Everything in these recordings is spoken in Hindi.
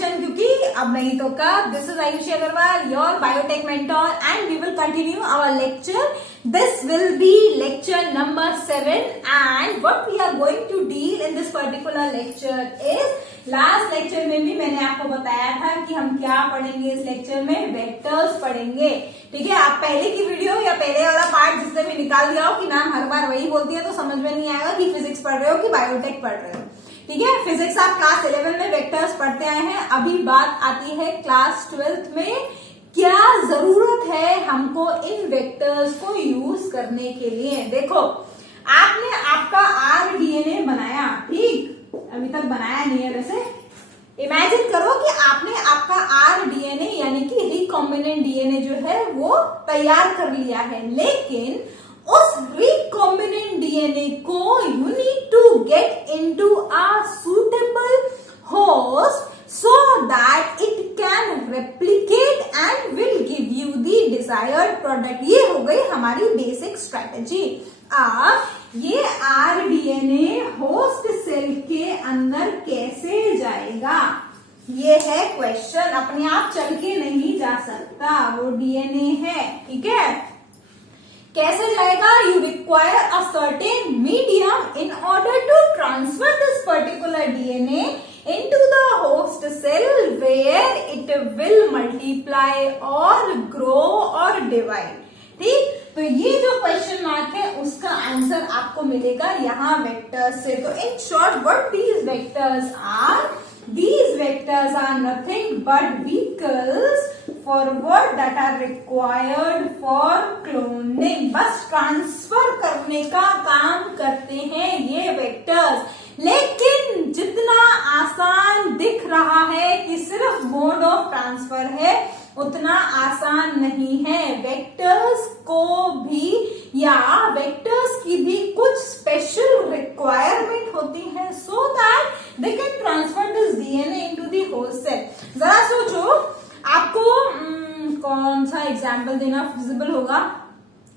रिविजन, क्योंकि अब नहीं तो कब। This is Ayushi Agarwal, your biotech mentor, and we will continue our lecture. This will be lecture number 7 and what we are going to deal in this particular lecture is, last lecture में भी मैंने आपको बताया था कि हम क्या पढ़ेंगे इस लेक्चर में, वेक्टर्स पढ़ेंगे. ठीक है, आप पहले की वीडियो या पहले वाला पार्ट जिससे भी निकाल दिया हो कि मैम हर बार वही बोलती है तो समझ में नहीं आएगा कि फिजिक्स पढ़ रहे हो कि बायोटेक पढ़ रहे हो. ठीक है, फिजिक्स आप क्लास 11 में वेक्टर्स पढ़ते आए हैं. अभी बात आती है क्लास 12th में क्या जरूरत है हमको इन वेक्टर्स को यूज करने के लिए. देखो, आपने आपका RDNA बनाया, ठीक, अभी तक बनाया नहीं है वैसे. इमेजिन करो कि आपने आपका RDNA यानी कि रिकॉम्बिनेंट DNA जो है वो तैयार कर लिया है, लेकिन उस रिकॉम्बिनेंट DNA को you need to get into a suitable host so that it can replicate and will give you the desired product. ये हो गई हमारी बेसिक स्ट्रेटेजी. अब ये RDNA होस्ट सेल के अंदर कैसे जाएगा, ये है क्वेश्चन. अपने आप चल के नहीं जा सकता, वो DNA है. ठीक है, कैसे जाएगा? You require a certain medium in order to transfer this particular DNA into the host cell where it will multiply or grow or divide. ठीक, तो ये जो क्वेश्चन मार्क है उसका आंसर आपको मिलेगा यहाँ वेक्टर्स से. तो in short what these vectors are, these vectors are nothing but vehicles forward that are required for cloning. बस ट्रांसफर करने का काम करते हैं ये वेक्टर्स. लेकिन जितना आसान दिख रहा है कि सिर्फ मोड ऑफ ट्रांसफर है, उतना आसान नहीं है. वेक्टर्स को भी या वेक्टर्स की भी कुछ स्पेशल रिक्वायरमेंट होती है so that they can transfer this DNA into the host cell. जरा सोचो, आपको कौन सा एग्जाम्पल देना फिजिबल होगा.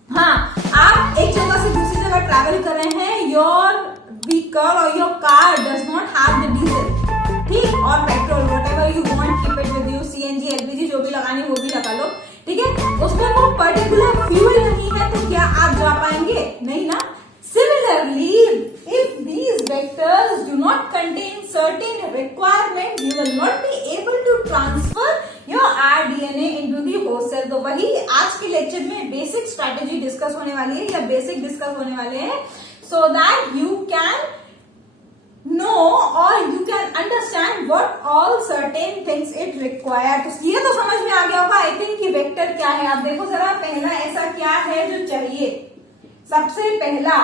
हाँ, आप एक जगह से दूसरी जगह ट्रैवल कर रहे हैं, योर व्हीकल और your car does not have the diesel, ठीक, और petrol, whatever you want, keep it with you, CNG LPG जो भी लगानी वो भी लगा लो. ठीक है, उसमें वो पर्टिकुलर फ्यूल नहीं है तो क्या आप जा पाएंगे? नहीं ना. Similarly, if these vectors do not contain certain requirement, you will not be able to transfer your RDNA into the host cell. तो वही आज के लेक्चर में बेसिक स्ट्रैटेजी डिस्कस होने वाली है या बेसिक डिस्कस होने वाले हैं, so that you can know or you can understand what all certain things it require. तो ये तो समझ में आ गया होगा आई थिंक कि वेक्टर क्या है. आप देखो जरा, पहला ऐसा क्या है जो चाहिए. सबसे पहला,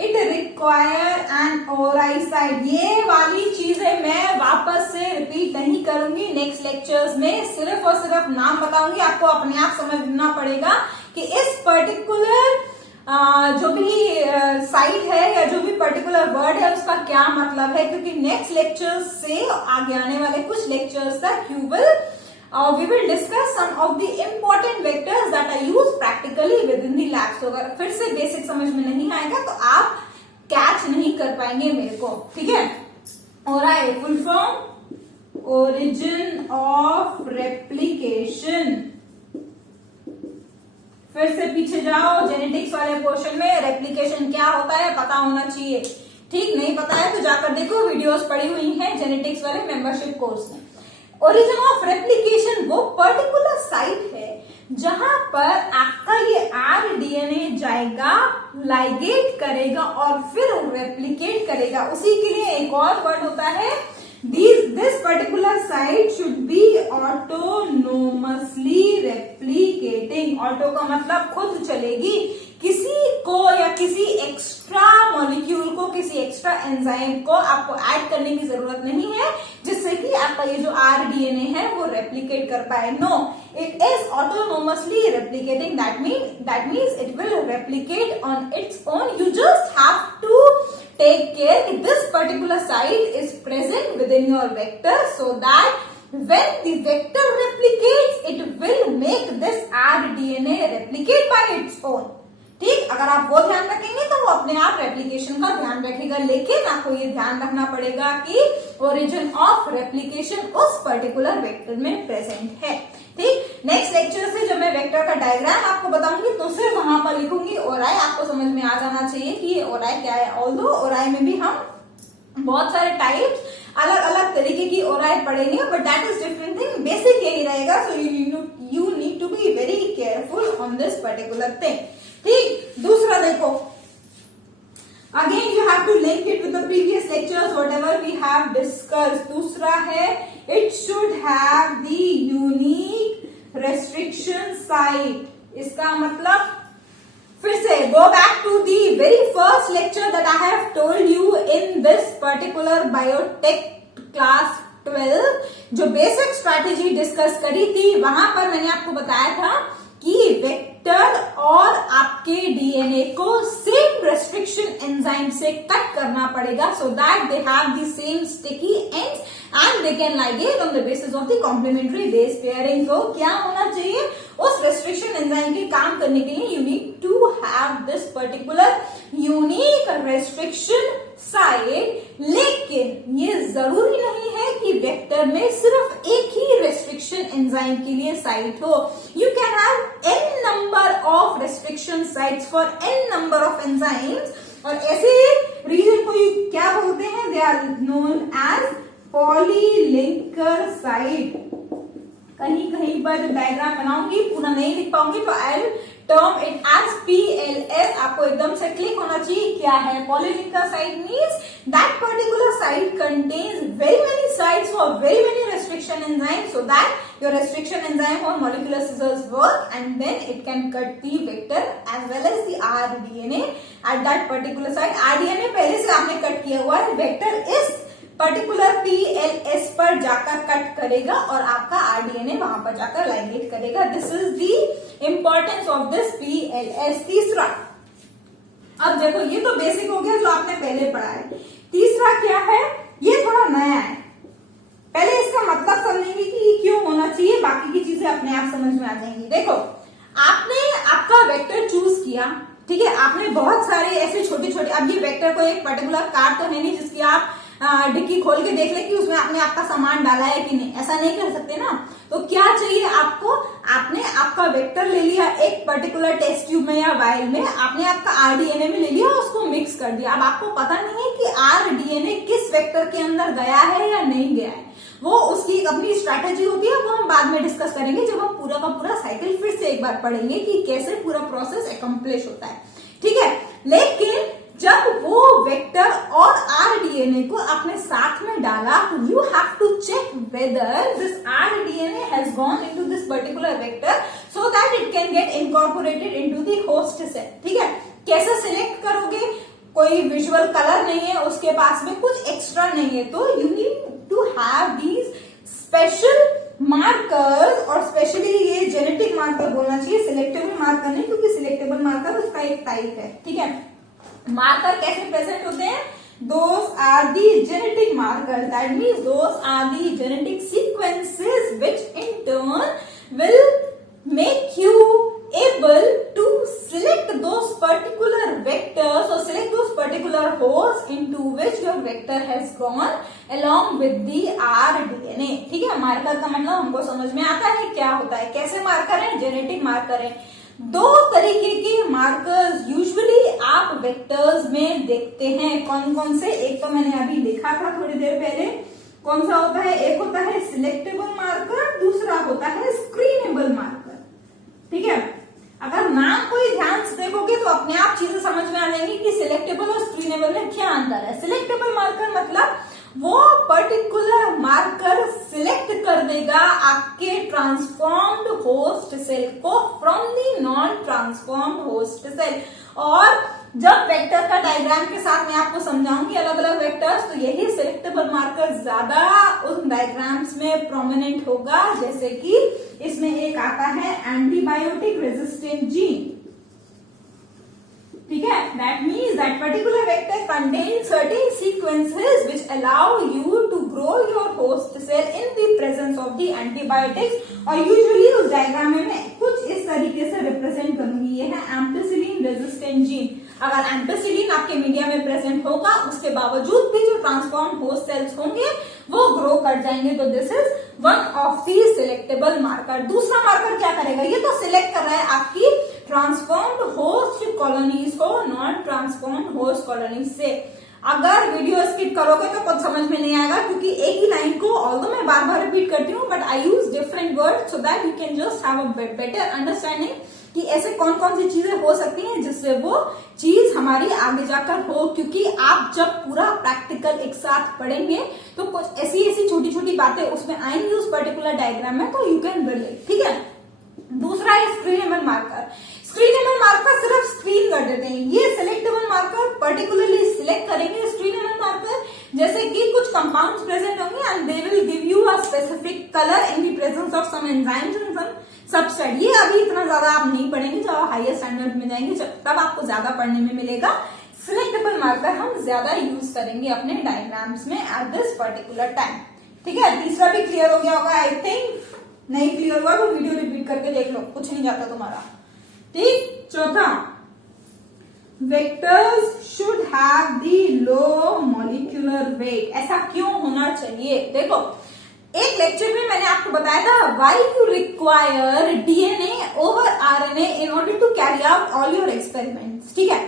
it require an Orai side. ये वाली चीजें मैं वापस से रिपीट नहीं करूंगी नेक्स्ट लेक्चर्स में, सिर्फ और सिर्फ नाम बताऊंगी. आपको अपने आप समझना पड़ेगा कि इस पर्टिकुलर जो भी साइट है या जो भी पर्टिकुलर वर्ड है उसका क्या मतलब है, क्योंकि नेक्स्ट लेक्चर्स से आगे आने वाले कुछ लेक्चर्स तक we will discuss some of the important vectors that are used practically within the lab. तो अगर फिर से बेसिक समझ में नहीं आएगा तो आप कैच नहीं कर पाएंगे मेरे को. ठीक है, alright, full form origin of replication. फिर से पीछे जाओ, जेनेटिक्स वाले पोर्शन में रेप्लिकेशन क्या होता है पता होना चाहिए. ठीक, नहीं पता है तो जाकर देखो, वीडियोस पड़ी हुई हैं जेनेटिक्स वाले मेंबरशिप कोर्स में. ओरिजिन ऑफ रेप्लिकेशन वो पर्टिकुलर साइट है जहां पर आपका ये RDNA जाएगा, लाइगेट करेगा और फिर रेप्लिकेट करेगा. उसी के लिए एक और वर्ड होता है, this particular site should be autonomously replicating. Auto का मतलब खुद चलेगी, किसी को या किसी एक्स्ट्रा मॉलिक्यूल को, किसी एक्स्ट्रा एंजाइम को आपको ऐड करने की जरूरत नहीं है जिससे कि आपका ये जो RDNA है वो रेप्लिकेट कर पाए. No, it is autonomously replicating. That means it will replicate on its own. You just have to take care this particular site is present within your vector so that when the vector replicates, it will make this RDNA replicate by its own. ठीक, अगर आप वो ध्यान रखेंगे तो वो अपने आप रेप्लिकेशन का ध्यान रखेगा. लेकिन आपको ये ध्यान रखना पड़ेगा कि ओरिजिन ऑफ रेप्लिकेशन उस पर्टिकुलर वेक्टर में प्रेजेंट है। ठीक, नेक्स्ट लेक्चर से जब मैं वेक्टर का डायग्राम आपको बताऊंगी तो सिर्फ वहां पर लिखूंगी ओराई, आपको समझ में आ जाना चाहिए कि ये ओराई क्या है। ऑल्दो ओराई में भी हम बहुत सारे टाइप्स अलग अलग तरीके की ओराई पढ़ेंगे, but that is different thing, basic यही रहेगा। So you need to be very careful on this particular thing. ठीक, दूसरा देखो, again you have to link it with the previous lectures whatever we have discussed. दूसरा है it should have the unique restriction site. इसका मतलब फिर से go back to the very first lecture that I have told you in this particular biotech class 12, जो बेसिक स्ट्रैटेजी डिस्कस करी थी, वहां पर मैंने आपको बताया था कि वेक्टर और आपके डीएनए को सेम रेस्ट्रिक्शन एंजाइम से कट करना पड़ेगा so that they have the same sticky ends and they can ligate on the basis of the complementary base pairing. तो क्या होना चाहिए, उस रेस्ट्रिक्शन एंजाइम के काम करने के लिए you need to have this particular unique restriction site. लेकिन ये जरूरी नहीं है कि वेक्टर में सिर्फ एक ही रेस्ट्रिक्शन एंजाइम के लिए साइट हो। You can have n number of restriction sites for n number of enzymes, और ऐसे रीजन को क्या बोलते हैं, they are known as polylinker site. कहीं कहीं पर जब डायग्राम बनाऊंगी पूरा नहीं लिख पाऊंगी तो I will term it as PLS। आपको एकदम से क्लिक होना चाहिए क्या है polylinker site. Means that particular site contains very many sites for very many restriction enzyme so that your restriction enzyme और molecular scissors work and then it can cut the vector as well as the rDNA at that particular site. rDNA पहले से आपने कट किया हुआ है, वेक्टर इस पर्टिकुलर PLS पर जाकर कट करेगा और आपका rDNA वहां पर जाकर लाइगेट करेगा। This is the importance of this PLS। तीसरा, अब देखो ये तो बेसिक हो गया जो आपने पहले पढ़ा है। तीसरा क्या है, ये थोड़ा नया है, पहले इसका मतलब समझेंगे कि ये क्यों होना चाहिए, बाकी की चीजें अपने आप समझ में आ जाएंगी। देखो, आपने आपका वेक्टर चूज किया, ठीक है, आपने बहुत सारे ऐसे छोटे छोटे, अब ये वेक्टर को एक पर्टिकुलर कार तो है नहीं जिसकी आप डिक्की खोल के देख ले कि उसमें आपने आपका सामान डाला है कि नहीं, ऐसा नहीं कर सकते ना। तो क्या चाहिए आपको, आपने आपका वेक्टर ले लिया एक पर्टिकुलर टेस्ट ट्यूब में या वायल में, आपने आपका rDNA में ले लिया और उसको मिक्स कर दिया। अब आपको पता नहीं है कि rDNA किस वेक्टर के अंदर गया है या नहीं गया है, वो उसकी अपनी स्ट्रैटेजी होती है, वो हम बाद में डिस्कस करेंगे जब हम पूरा का पूरा साइकिल फिर से एक बार पढ़ेंगे कि कैसे पूरा प्रोसेस एकम्प्लिश होता है। ठीक है, लेकिन जब वो वेक्टर और rDNA को आपने साथ में डाला तो you have to check whether this rDNA has gone into this particular vector so that it can get incorporated into the host cell. ठीक है, कैसे सिलेक्ट करोगे, कोई विजुअल कलर नहीं है उसके पास में, कुछ एक्स्ट्रा नहीं है, तो you need to have these special markers, और स्पेशली ये जेनेटिक मार्कर बोलना चाहिए, सिलेक्टेबल मार्कर नहीं, क्योंकि सिलेक्टेबल मार्कर उसका एक टाइप है। ठीक है, मार्कर कैसे प्रेजेंट होते हैं, those are the genetic markers, that means those are the genetic sequences which in turn will make you able to select those particular vectors or select those particular hosts into which your vector has gone along with the rDNA। ठीक है, मार्कर का मतलब हमको समझ में आता है क्या होता है, कैसे मार्कर है, जेनेटिक मार्कर है। दो तरीके के मार्कर्स यूजुअली आप वेक्टर्स में देखते हैं, कौन कौन से, एक तो मैंने अभी लिखा था थोड़ी देर पहले, कौन सा होता है, एक होता है सिलेक्टेबल मार्कर, दूसरा होता है स्क्रीनेबल मार्कर। ठीक है, अगर नाम कोई ध्यान से देखोगे तो अपने आप चीजें समझ में आ जाएंगी कि सिलेक्टेबल और स्क्रीनेबल में क्या अंतर है। सिलेक्टेबल मार्कर मतलब वो पर्टिकुलर मार्कर सिलेक्ट कर देगा आपके ट्रांसफॉर्म्ड होस्ट सेल को from the non transformed host cell. और जब वेक्टर का डायग्राम के साथ मैं आपको समझाऊंगी अलग अलग वेक्टर्स, तो यही सिलेक्टेबल मार्कर ज्यादा उन डायग्राम्स में प्रोमिनेंट होगा। जैसे कि इसमें एक आता है एंटीबायोटिक रेजिस्टेंट जीन। ठीक है, that means that particular vector contains certain sequences which allow you to grow your host cell in the presence of the antibiotics। और यूजुअली उस डायग्राम में मैं कुछ इस तरीके से रिप्रेजेंट करूंगी, ये है एम्पिसिलिन रेजिस्टेंट जीन। अगर एम्पेसिलिन आपके मीडिया में प्रेजेंट होगा, उसके बावजूद भी जो ट्रांसफॉर्म होस्ट सेल्स होंगे वो ग्रो कर जाएंगे। तो this is one of the selectable marker. दूसरा मार्कर क्या करेगा, ये तो सिलेक्ट कर रहा है आपकी ट्रांसफॉर्म्ड होस्ट कॉलोनीज को नॉन ट्रांसफॉर्म्ड होस्ट कॉलोनीज से। अगर वीडियो स्किप करोगे तो कुछ समझ में नहीं आएगा, क्योंकि एक ही लाइन को ऑल्दो मैं बार बार रिपीट करती हूँ, but I use different word so that you can just have a better understanding कि ऐसे कौन कौन सी चीजें हो सकती हैं जिससे वो चीज हमारी आगे जाकर हो। क्योंकि आप जब पूरा प्रैक्टिकल एक साथ पढ़ेंगे तो कुछ ऐसी ऐसी छोटी छोटी बातें उसमें आएंगी उस पर्टिकुलर डायग्राम में, तो यू कैन रिलेट। ठीक है, दूसरा है स्क्रीनेबल मार्कर। स्क्रीनेबल मार्कर सिर्फ स्क्रीन कर देते हैं, ये सिलेक्टेबल मार्कर पर्टिकुलरली सिलेक्ट करेंगे स्क्रीनेबल मार्कर, जैसे कि कुछ कंपाउंड्स प्रेजेंट होंगे and they will give you a specific colour in the presence of some enzymes and some substrate. ये अभी इतना ज्यादा आप नहीं पढ़ेंगे, जब आप हायर स्टैंडर्ड में जाएंगे तब आपको ज्यादा पढ़ने में मिलेगा। सिलेक्टेबल मार्कर हम ज्यादा यूज करेंगे अपने डायग्राम्स में एट दिस पर्टिकुलर टाइम। ठीक है, तीसरा भी क्लियर हो गया होगा आई थिंक। नहीं क्लियर हुआ तो वीडियो रिपीट करके देख लो, कुछ नहीं जाता तुम्हारा। ठीक, चौथा, vectors should have the low molecular wait. ऐसा क्यों होना चाहिए? देखो, एक लेक्चर में मैंने आपको बताया था why you require DNA over RNA in order to carry out all your experiments. ठीक है,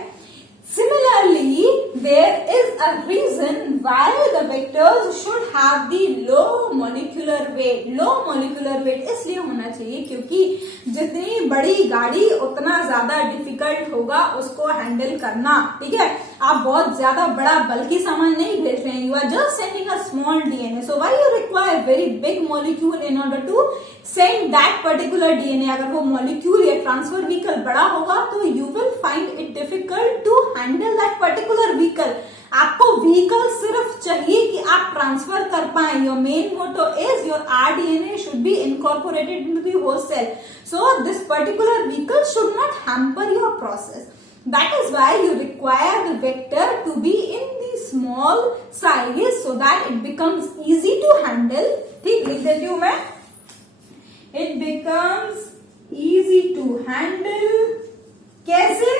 similarly there is a reason why the vectors should have the low molecular weight। low molecular weight इसलिए होना चाहिए क्योंकि जितनी बड़ी गाड़ी उतना ज्यादा डिफिकल्ट होगा उसको हैंडल करना। ठीक है, आप बहुत ज्यादा बड़ा बल्कि सामान नहीं भेज रहे हैं, you are just sending a small DNA, so why you require very big molecule in order to send that particular DNA. अगर वो मॉलिक्यूल या ट्रांसफर व्हीकल बड़ा होगा तो you will find it difficult to handle that particular vehicle. आपको व्हीकल सिर्फ चाहिए कि आप ट्रांसफर कर पाए। Your main motto is your rDNA should be incorporated into the host cell, so this particular vehicle should not hamper your process. That is why you require the vector to be in the small size so that it becomes easy to handle। ठीक, लिख देती हूं मैं, it becomes easy to handle। कैसे?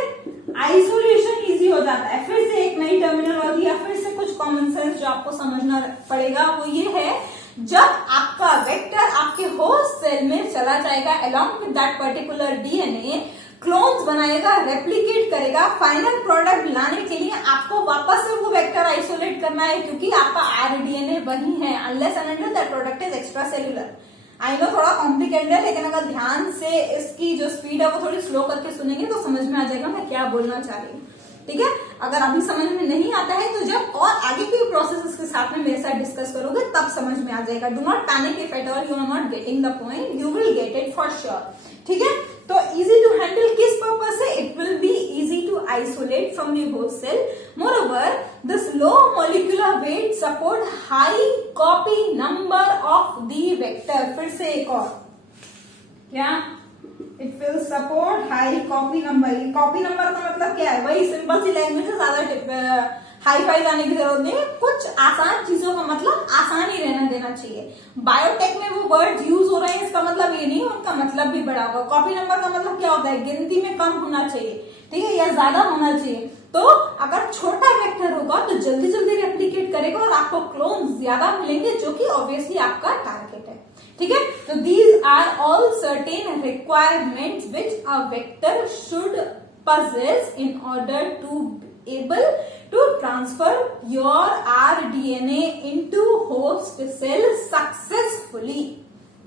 आइसोलेशन इजी हो जाता है। फिर से एक नई टर्मिनोलॉजी या फिर से कुछ कॉमन सेंस जो आपको समझना पड़ेगा वो ये है, जब आपका वेक्टर आपके होस्ट सेल में चला जाएगा along with that particular DNA, clones बनाएगा, रेप्लिकेट करेगा, फाइनल प्रोडक्ट लाने के लिए आपको वापस से वो वेक्टर आइसोलेट करना है, क्योंकि आपका आरडीएनए वही है unless and until that product is extra cellular. I know थोड़ा कॉम्प्लिकेटेड है, लेकिन अगर ध्यान से इसकी जो स्पीड है वो थोड़ी स्लो करके सुनेंगे तो समझ में आ जाएगा मैं क्या बोलना चाह रही हूँ। ठीक है, अगर अभी समझ में नहीं आता है तो जब और आगे के प्रोसेस के साथ में मेरे साथ डिस्कस करोगे तब समझ में आ जाएगा। Do not panic if at all you are not getting the point, you will get it for sure. ठीक है, तो इजी टू हैंडल किस पर्पस से? It will be easy to isolate from the host cell. Moreover this low molecular weight support high copy number of the vector. फिर से एक और, क्या? It will support high copy number. Copy number का मतलब क्या है? वही सिंपल सी लैंग्वेज है, ज्यादा हाई फाई जाने की जरूरत नहीं, कुछ आसान चीजों का मतलब आसान ही रहना देना चाहिए। बायोटेक में वो वर्ड यूज हो रहे हैं इसका मतलब ये नहीं उनका मतलब भी बड़ा होगा। कॉपी नंबर का मतलब क्या होता है? गिनती में कम होना चाहिए, ठीक है, या ज्यादा होना चाहिए। तो अगर छोटा वेक्टर होगा तो जल्दी जल्दी रेप्लिकेट करेगा और आपको क्लोन ज्यादा मिलेंगे, जो कि ऑब्वियसली आपका टारगेट है। ठीक है, तो these are all certain requirements which a vector should possess in order to able to transfer your rDNA into host cell successfully।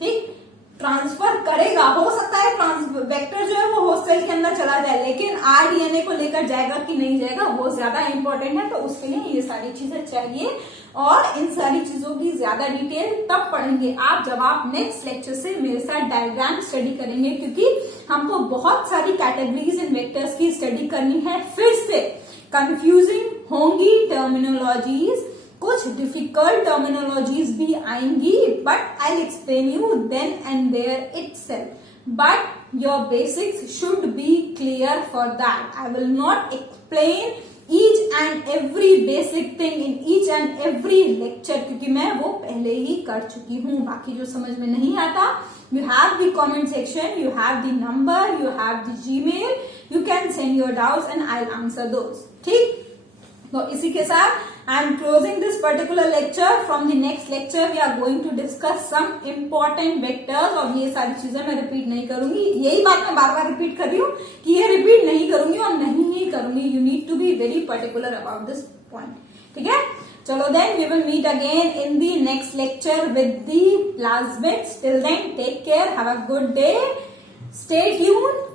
ठीक, ट्रांसफर करेगा, हो सकता है वेक्टर जो है वो होस्ट सेल के अंदर चला जाए, लेकिन आरडीएनए को लेकर जाएगा कि नहीं जाएगा वो ज्यादा इंपॉर्टेंट है। तो उसके लिए ये सारी चीजें चाहिए और इन सारी चीजों की ज्यादा डिटेल तब पढ़ेंगे आप जब आप नेक्स्ट लेक्चर से मेरे साथ डायग्राम स्टडी करेंगे, क्योंकि हमको बहुत सारी कैटेगरीज इन वेक्टर्स की स्टडी करनी है। फिर से कंफ्यूजिंग होंगी टर्मिनोलॉजीज, कुछ डिफिकल्ट टर्मिनोलॉजीज भी आएंगी, but I explain you then and there itself. But your basics should be clear for that. I will not explain each and every basic thing in each and every lecture, क्योंकि मैं वो पहले ही कर चुकी हूँ। बाकी जो समझ में नहीं आता, you have the comment section, you have the number, you have the Gmail, You can send your doubts and I'll answer those. ठीक? तो इसी के साथ I am closing this particular lecture. From the next lecture we are going to discuss some important vectors. और ये सारी चीजें मैं रिपीट नहीं करूंगी, यही बात मैं बार बार रिपीट कर रही हूँ कि ये रिपीट नहीं करूंगी और नहीं ही करूंगी. You need to be very particular about this point. ठीक है? चलो then we will meet again in the next lecture with the last bits. Till then take care, have a good day, stay tuned.